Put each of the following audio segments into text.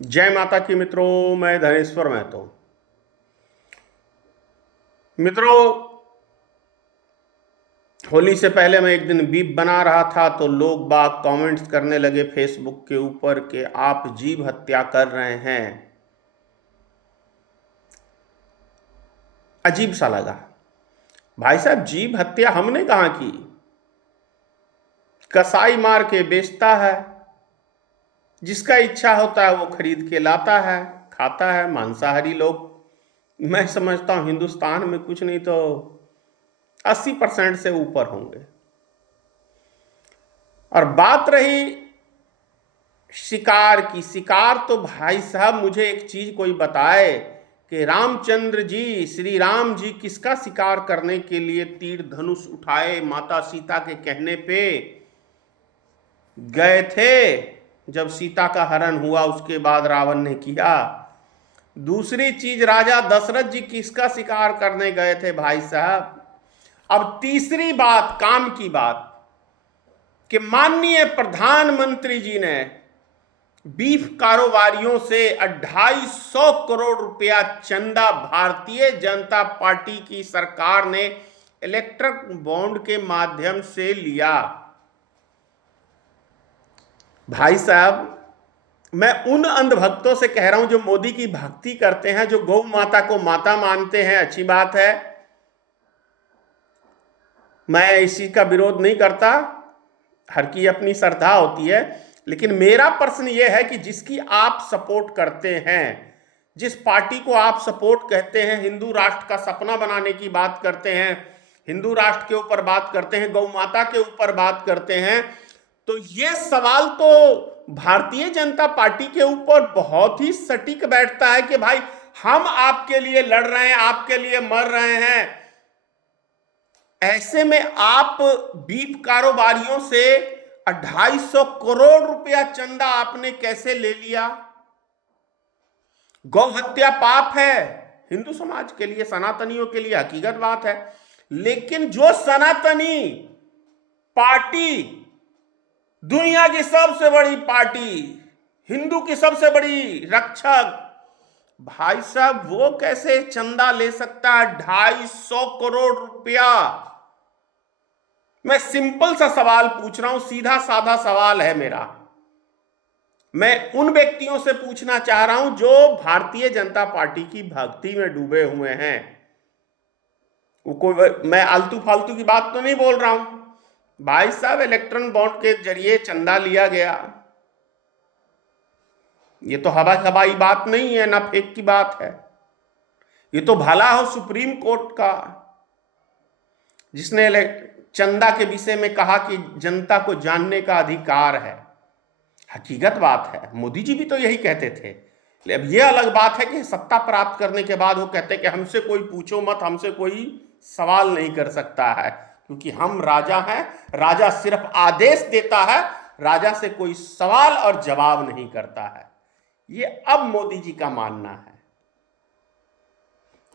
जय माता की मित्रों, मैं धनेश्वर महतो। मित्रों, होली से पहले मैं एक दिन बीप बना रहा था तो लोग बाग कमेंट्स करने लगे फेसबुक के ऊपर कि आप जीव हत्या कर रहे हैं। अजीब सा लगा। भाई साहब, जीव हत्या हमने कहाँ की? कसाई मार के बेचता है, जिसका इच्छा होता है वो खरीद के लाता है, खाता है। मांसाहारी लोग मैं समझता हूं हिंदुस्तान में कुछ नहीं तो 80% से ऊपर होंगे। और बात रही शिकार की, शिकार तो भाई साहब मुझे एक चीज कोई बताए कि रामचंद्र जी, श्री राम जी किसका शिकार करने के लिए तीर धनुष उठाए माता सीता के कहने पे गए थे? जब सीता का हरण हुआ उसके बाद रावण ने किया। दूसरी चीज, राजा दशरथ जी किसका शिकार करने गए थे भाई साहब? अब तीसरी बात, काम की बात, कि माननीय प्रधानमंत्री जी ने बीफ कारोबारियों से 250 करोड़ रुपया चंदा भारतीय जनता पार्टी की सरकार ने इलेक्ट्रिक बॉन्ड के माध्यम से लिया। भाई साहब, मैं उन अंधभक्तों से कह रहा हूं जो मोदी की भक्ति करते हैं, जो गौ माता को माता मानते हैं, अच्छी बात है, मैं इस चीज का विरोध नहीं करता, हर की अपनी श्रद्धा होती है। लेकिन मेरा प्रश्न यह है कि जिसकी आप सपोर्ट करते हैं, जिस पार्टी को आप सपोर्ट कहते हैं, हिंदू राष्ट्र का सपना बनाने की बात करते हैं, हिंदू राष्ट्र के ऊपर बात करते हैं, गौ माता के ऊपर बात करते हैं, तो यह सवाल तो भारतीय जनता पार्टी के ऊपर बहुत ही सटीक बैठता है कि भाई हम आपके लिए लड़ रहे हैं, आपके लिए मर रहे हैं। ऐसे में आप बीफ कारोबारियों से 250 करोड़ रुपया चंदा आपने कैसे ले लिया? गौ हत्या पाप है हिंदू समाज के लिए, सनातनियों के लिए हकीकत बात है। लेकिन जो सनातनी पार्टी, दुनिया की सबसे बड़ी पार्टी, हिंदू की सबसे बड़ी रक्षक, भाई साहब वो कैसे चंदा ले सकता है 250 करोड़ रुपया? मैं सिंपल सा सवाल पूछ रहा हूं, सीधा साधा सवाल है मेरा। मैं उन व्यक्तियों से पूछना चाह रहा हूं जो भारतीय जनता पार्टी की भक्ति में डूबे हुए हैं। वो कोई, मैं आलतू फालतू की बात तो नहीं बोल रहा हूं। भाई साहब, इलेक्ट्रॉन बॉन्ड के जरिए चंदा लिया गया, ये तो हवाई बात नहीं है, ना फेक की बात है। ये तो भला हो सुप्रीम कोर्ट का, जिसने चंदा के विषय में कहा कि जनता को जानने का अधिकार है। हकीकत बात है, मोदी जी भी तो यही कहते थे। अब यह अलग बात है कि सत्ता प्राप्त करने के बाद वो कहते हैं कि हमसे कोई पूछो मत, हमसे कोई सवाल नहीं कर सकता है, क्योंकि हम राजा हैं, राजा सिर्फ आदेश देता है, राजा से कोई सवाल और जवाब नहीं करता है। ये अब मोदी जी का मानना है।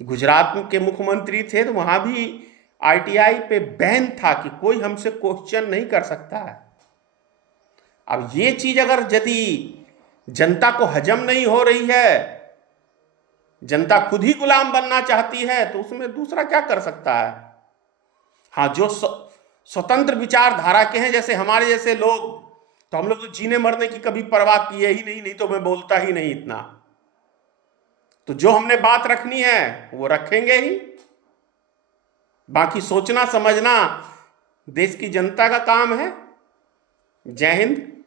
गुजरात के मुख्यमंत्री थे तो वहां भी आरटीआई पे बैन था कि कोई हमसे क्वेश्चन नहीं कर सकता है। अब ये चीज अगर यदि जनता को हजम नहीं हो रही है, जनता खुद ही गुलाम बनना चाहती है, तो उसमें दूसरा क्या कर सकता है? हाँ, जो स्वतंत्र विचारधारा के हैं, जैसे हमारे जैसे लोग, तो हम लोग तो जीने मरने की कभी परवाह किए ही नहीं, नहीं तो मैं बोलता ही नहीं इतना। तो जो हमने बात रखनी है वो रखेंगे ही, बाकी सोचना समझना देश की जनता का काम है। जय हिंद।